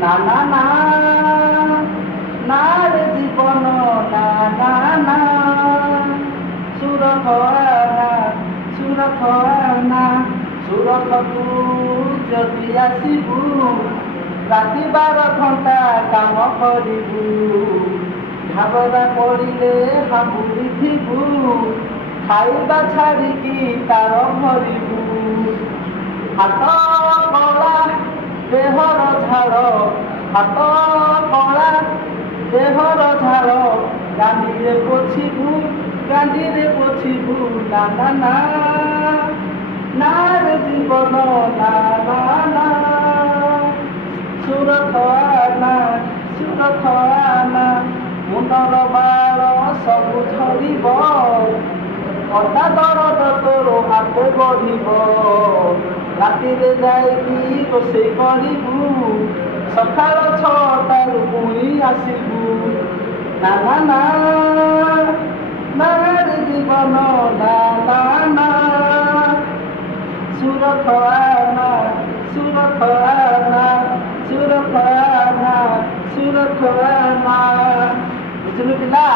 না না না না রে জীবন না না না সুরখ না সুরখ না সুরখକୁ ଯଦି ଆସିବୁ ରାତି 12 ଘଣ୍ଟା କାମ କରିବୁ ଝାବରା ପଡ଼ିଲେ ହାବୁଡ଼ିଥିବୁ ଖାଇବା ଛାଡ଼ିକି ତାର ଭରିବୁ ହାତ କଳା ଦେହର ଝାଳ ହାତ କଳା ଦେହର ଝାଳ ଗାଣ୍ଡିରେ ପୋଛିବୁ ନା ନା ନା ନା ରେ ଜୀବନ ନା ନା ନା ସୁରଖ ଆନା ମୁଣ୍ଡର ବାଳ ସବୁ ଝଡ଼ିବ ଅଧା ଦରଦ ତୋର ହାତ ବଢ଼ିବ ରାତିରେ ଯାଇକି ରୋଷେଇ କରିବୁ ସକାଳ 6ଟାରୁ ପୁଣି ଆସିବୁ ନା ନା ନା ନା ରେ ଜୀବନ ନା ନା ନା ସୁରଖ ଆନା ବୁଝିଲୁ ପିଲା।